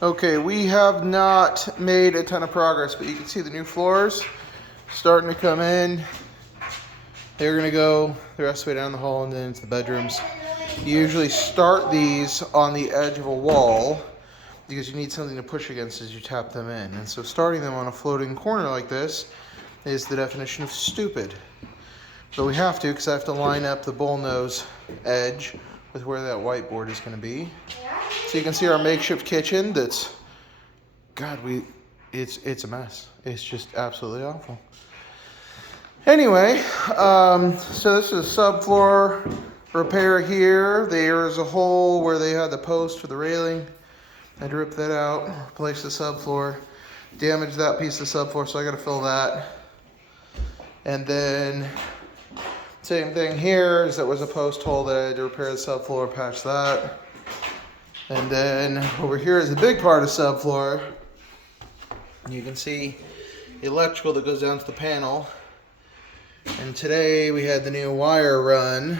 Okay, we have not made a ton of progress, but you can see the new floors starting to come in. They're gonna go the rest of the way down the hall and then into the bedrooms. You usually start these on the edge of a wall because you need something to push against as you tap them in. And so starting them on a floating corner like this is the definition of stupid. But we have to, because I have to line up the bullnose edge with where that whiteboard is going to be. So you can see our makeshift kitchen. That's, God, it's a mess. It's just absolutely awful. Anyway, so this is subfloor repair here. There's a hole where they had the post for the railing. I had to rip that out, replace the subfloor, damaged that piece of subfloor, so I got to fill that. And then same thing here, is there was a post hole that I had to repair the subfloor, patch that. And then over here is the big part of subfloor. You can see the electrical that goes down to the panel. And today we had the new wire run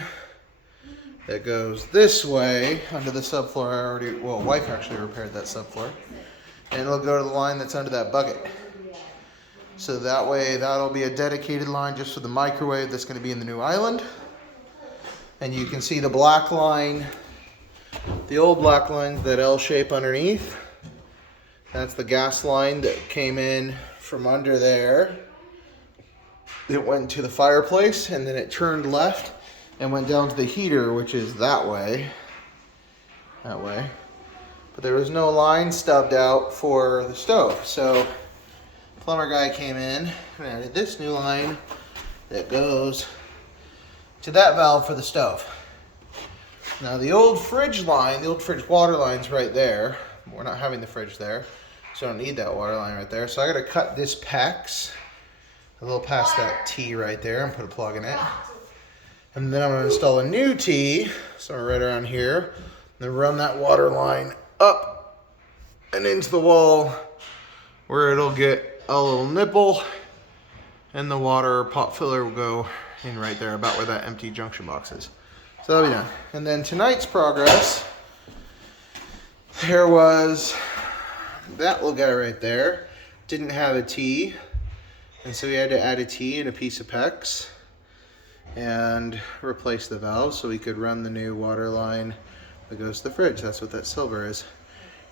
that goes this way under the subfloor. Wife actually repaired that subfloor. And it'll go to the line that's under that bucket. So that way, that'll be a dedicated line just for the microwave that's going to be in the new island. And you can see the black line, the old black line, that L shape underneath. That's the gas line that came in from under there. It went to the fireplace and then it turned left and went down to the heater, which is that way. That way. But there was no line stubbed out for the stove. So plumber guy came in and added this new line that goes to that valve for the stove. Now the old fridge line, the old fridge water line's right there. We're not having the fridge there, so I don't need that water line right there. So I gotta cut this PEX a little past that T right there and put a plug in it. And then I'm gonna install a new T, somewhere right around here, and then run that water line up and into the wall where it'll get a little nipple, and the water pot filler will go in right there, about where that empty junction box is. So that'll be done. And then tonight's progress, there was that little guy right there, didn't have a T, and so we had to add a T and a piece of PEX and replace the valve so we could run the new water line that goes to the fridge. That's what that silver is.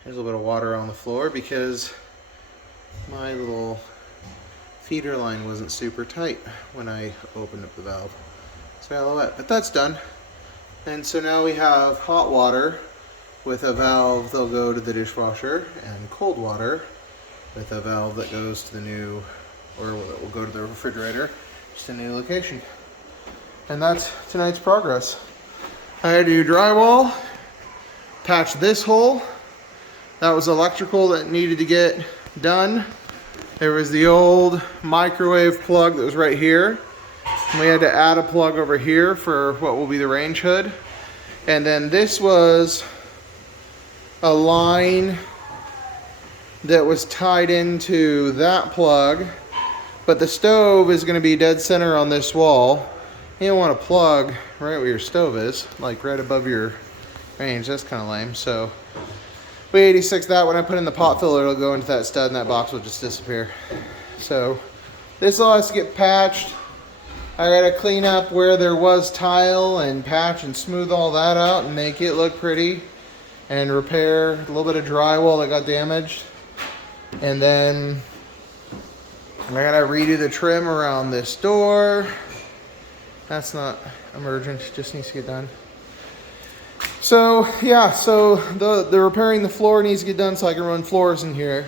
There's a little bit of water on the floor because my little feeder line wasn't super tight when I opened up the valve. So I got a little wet, but that's done. And so now we have hot water with a valve that'll go to the dishwasher, and cold water with a valve that goes to the new, or that will go to the refrigerator, just a new location. And that's tonight's progress. I had to do drywall, patch this hole. That was electrical that needed to get done. There was the old microwave plug that was right here. And we had to add a plug over here for what will be the range hood. And then this was a line that was tied into that plug, but the stove is going to be dead center on this wall. You don't want a plug right where your stove is, like right above your range. That's kind of lame. So we 86 that. When I put in the pot filler, it'll go into that stud and that box will just disappear. So this all has to get patched. I gotta clean up where there was tile and patch and smooth all that out and make it look pretty, and repair a little bit of drywall that got damaged. And then I gotta redo the trim around this door. That's not emergent, just needs to get done. So yeah, so the repairing the floor needs to get done so I can run floors in here.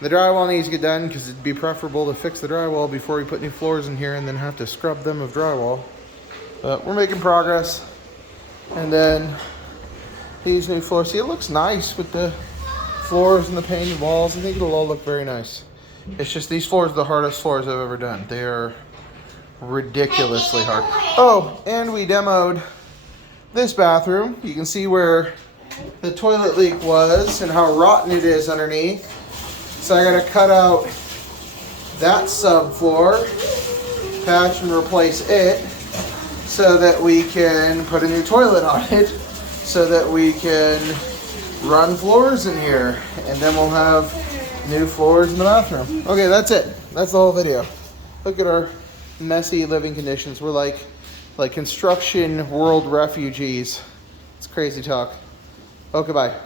The drywall needs to get done because it'd be preferable to fix the drywall before we put new floors in here and then have to scrub them of drywall. But we're making progress. And then these new floors, see, it looks nice with the floors and the painted walls. I think it'll all look very nice. It's just these floors are the hardest floors I've ever done. They are ridiculously hard. Oh, and we demoed this bathroom. You can see where the toilet leak was and how rotten it is underneath. So I gotta cut out that subfloor, patch and replace it so that we can put a new toilet on it, so that we can run floors in here, and then we'll have new floors in the bathroom. Okay, that's it. That's the whole video. Look at our messy living conditions. We're like construction world refugees. It's crazy talk. Okay, bye.